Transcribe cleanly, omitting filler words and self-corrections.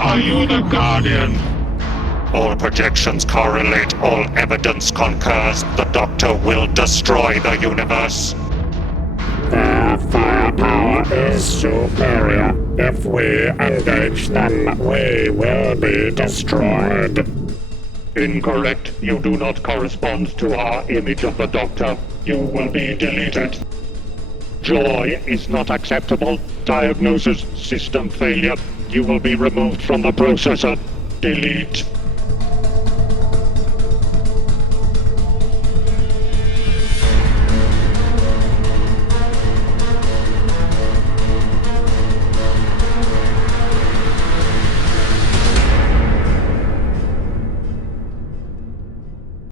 Are you the Guardian? All projections correlate, all evidence concurs. The Doctor will destroy the universe. Their firepower is superior. If we engage them, we will be destroyed. Incorrect. You do not correspond to our image of the Doctor. You will be deleted. Joy is not acceptable. Diagnosis: system failure. You will be removed from the processor. Delete.